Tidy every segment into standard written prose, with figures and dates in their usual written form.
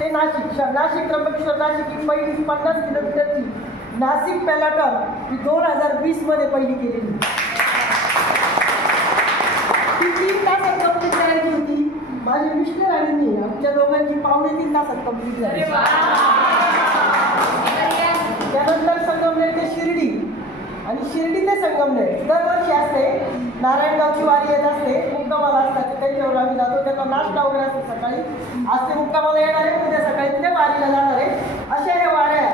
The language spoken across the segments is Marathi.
ते नाशिक त्र्यंबकेश्वर नाशिक ही पहिली 50 किलोमीटरची नाशिक पॅलाटॉन ही 2020 मध्ये पहिली केलेली. ती 3 तासात कंप्लीट करायची होती. माझे मिस्टर आणि मी आमच्या दोघांची 2.5-3 तासात कंप्लीट झाली. त्यानंतर संगमनेर ते शिर्डी आणि शिर्डी ते संगमनेर दरवर्षी असते. नारायणगावची वारी येत असते, मुक्कामाला असतात, त्यांच्यावर आम्ही जातो. त्यांना नाश्ता वगैरे असतो सकाळी. आज ते मुक्कामाला येणार आहे, उद्या सकाळी तिथे वारीला जाणार आहे. अशा या वाऱ्या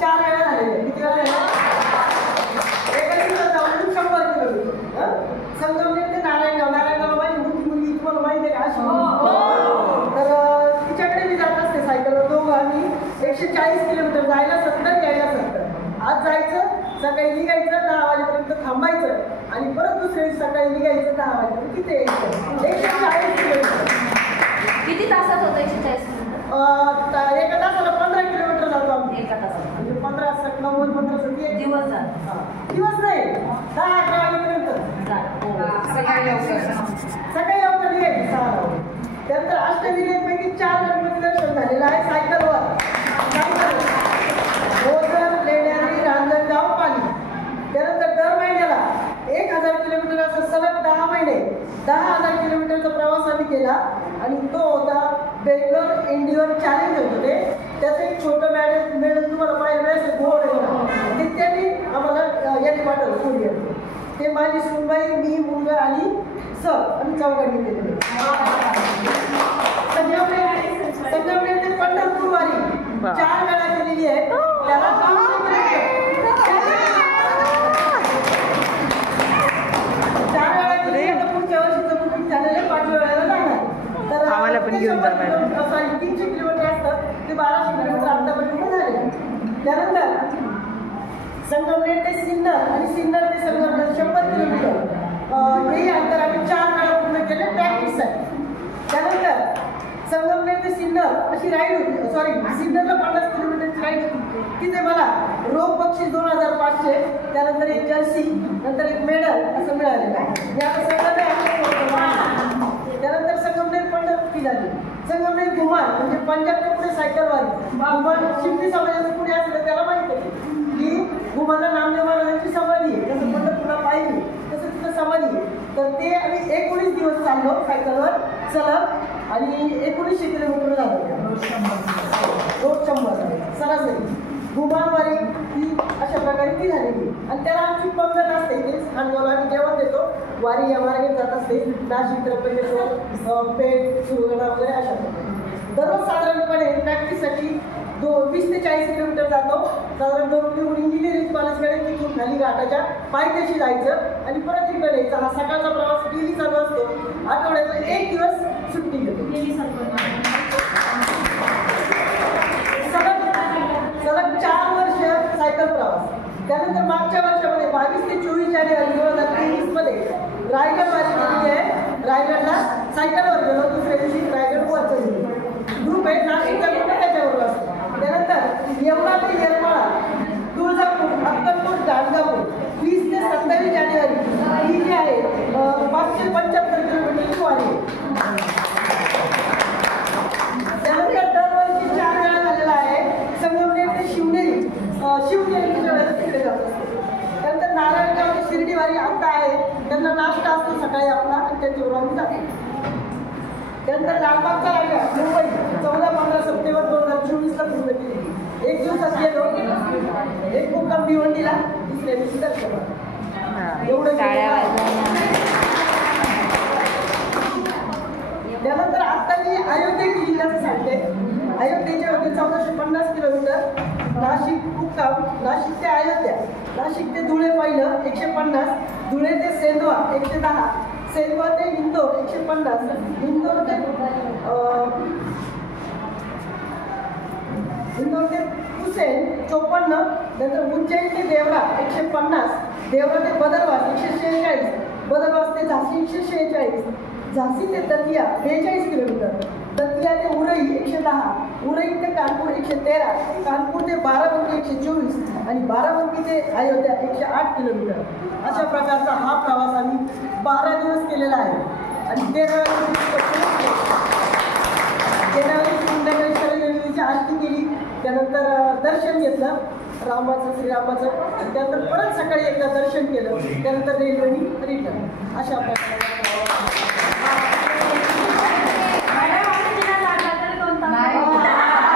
4 वेळा झालेल्या. किती वेळा एका दिवसात जाऊन 100 किलोमीटर. संगमनेर ते नारायणगाव माझी मोठी मुलगी तुम्हाला माहिती आहे का? तर तिच्याकडे मी जात असते सायकलवर. दोघं आम्ही 140 किलोमीटर, जायला 70 यायला 70. आज जायचं, सकाळी निघायचं, 10 वाजेपर्यंत थांबायचं आणि परत दुसऱ्या दिवशी सकाळी निघायचं, 10 वाजेपर्यंत तिथे यायचं. 140 किलोमीटर. किती तासात होतं 140 किलोमीटर? एका तासाला 15 किलोमीटर जातो आम्ही. एका तासात म्हणजे 15 90 15 एक दिवस झाला. दिवस नाही, 10-11 वाजेपर्यंत सकाळी लवकर निघायची 6 वाजता. त्यानंतर अष्टविनायकपैकी 4 गणपती दर्शन झालेलं आहे सायकलवर. ओझर, लेण्याद्री, रांजणगाव, पाली. त्यानंतर दर महिन्याला 1000 किलोमीटर असं सलग 10 महिने 10,000 किलोमीटरचा प्रवास आम्ही केला. आणि तो होता बेंगलोर इंडियन चॅलेंज होतं ते. त्याचं एक छोटं मेडल तुम्हाला पाहिलं असेल, गोड आहे ते त्यांनी आम्हाला याने पाठवलं कोरियर. ते माझी सुनबाई, मी, मुलगा आणि सर आम्ही चौघांनी केलेले. संगमनेर ते पंढरपूर वारी 4 वेळा केलेली आहे. त्याला 4 वेळा केली. आता पुढच्या वर्षीचं बुकिंग झालेलं आहे, 5व्या वेळेला जाणार. तर आम्हाला पण घेऊन जा. 300 किलोमीटर असतं, ते 1200 किलोमीटर आतापर्यंत झाले. त्यानंतर संगमनेर ते सिन्नर आणि सिन्नर ते संगमनेर 100 किलोमीटर हे अंतर आम्ही 4 वेळा पूर्ण केले प्रॅक्टिससाठी. त्यानंतर संगमनेर ते सिन्नर अशी राईड होती. सॉरी, सिन्नरला 50 किलोमीटरची राईड होती. तिथे मला रोख बक्षीस 2500, त्यानंतर एक जर्सी, नंतर एक मेडल असं मिळालेलं आहे. त्यानंतर संगमनेर पंढरपूर झाली. संगमनेर घुमान म्हणजे पंजाबच्या पुढे सायकल वारी. घुमान शिंपी समाजाचं पुढे असलं त्याला माहिती आहे की घुमानला नामदेव महाराजांची समाधी आहे. जसं पंढरपूरला पाहिजे तसं तिथं समाधी आहे. तर ते आम्ही 19 दिवस चाललो सायकलवर सलग आणि 1900 किलोमीटर झालो. रोज 100 सरासरी. घुमानवारी ही अशा प्रकारे ती झालेली. आणि त्याला आमची पंगत असते. तेच खानगावला आम्ही जेवण देतो. वारी या मार्गे जात असते. नाशिक, त्र्यंबकेश्वर, पेठ, सुरगाणा वगैरे अशा प्रकारे. दररोज साधारणपणे प्रॅक्टिससाठी 20 ते 40 किलोमीटर जातो. साधारण 2 किलोमीटर इंजिनिअरिंग कॉलेजकडे, तिथून खाली घाटाच्या पायथ्याशी जायचं आणि परत इकडे यायचं. हा सकाळचा प्रवास डेली चालू असतो. आठवड्याचा 1 दिवस सुट्टी घेतो. सलग 4 वर्ष सायकल प्रवास. त्यानंतर मागच्या वर्षामध्ये 22 ते 24 जानेवारी 2023 मध्ये रायगड वारी केली आहे. रायगडला सायकलवर गेलो. दुसऱ्या दिवशी रायगड वर चढलो. ग्रुप आहे नाशिकचा ग्रुप आहे, त्याच्यावर असतो. त्यानंतर येवला ते येरमाळा, तुळजापूर, अक्कलकोट, गाणगापूर 20 ते 27 जानेवारी ही जी आहे 575 किलोमीटरची वारी. त्यानंतर दरवर्षी 4 वेळा झालेला आहे. संगमनेर ते शिवनेरी शिवनेरीच्या वेळेला तिकडे जात असतो. त्यानंतर नारायणगाव ते शिर्डी वारी आता आहे. त्यांना नाश्ता असतो सकाळी आपला आणि त्याच्यावर आम्ही जातो. त्यानंतर लालबागचा राजा मुंबई 14-15 सप्टेंबर 2024 ला पूर्ण केली. 1 दिवसात गेलो. एक मुक्काम भिवंडीला, दुसऱ्या दिवशी दर्शनाला. एवढं. त्यानंतर आता मी अयोध्या केली असं सांगते. अयोध्येच्या होते 1450 किलोमीटर. नाशिक मुक्काम, नाशिक ते अयोध्या, नाशिक ते धुळे पहिलं 150, धुळे ते सेंधवा 110, सेंधवा ते इंदोर 150, इंदोर ते हुसेन 54, नंतर उज्जैन ते देवरा 150, देवरा ते बदरवास 146, बदरवास ते झाशी 146, झाशी ते दतिया 42 किलोमीटर, दतिया ते उरई 110, उरई ते कानपूर 113, कानपूर ते बाराबंकी 124 आणि बाराबंकी ते अयोध्या 108 किलोमीटर. अशा प्रकारचा हा प्रवास आम्ही 12 दिवस केलेला आहे. आणि 13 संध्याकाळी त्यानंतर दर्शन घेतलं रामाचं श्रीरामाचं आणि त्यानंतर परत सकाळी एकदा दर्शन केलं त्यानंतर रेल्वेनी रिटर्न अशा प्रकारे